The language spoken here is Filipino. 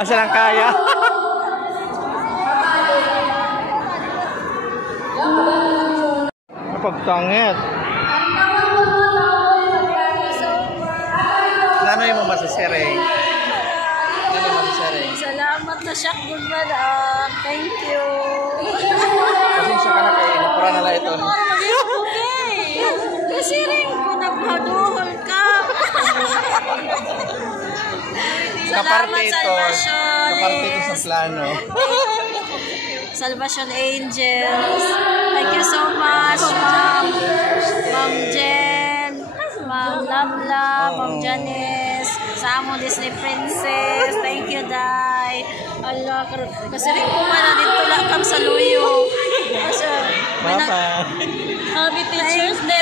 Asa lang kaya? Pagtangit. Ano yung masasere? Ano yung masasere? Salamat na siya, good madam. Thank you. Pasensya ka na kayo. Napura na lang ito. Okay. Kasi rin ko nagpaduhol ka. Kaparte ito. Salvation. Kaparte ito sa plano. Salvation Angels. Thank you so much, Ma'am. Ma'am Jen, Ma'am Labla, Ma'am Janice, sa amo Disney Princess. Thank you, Day. Allah, kasi rin ko man dito lang kam sa luyo. Kasi, Papa. Happy Teacher's Day.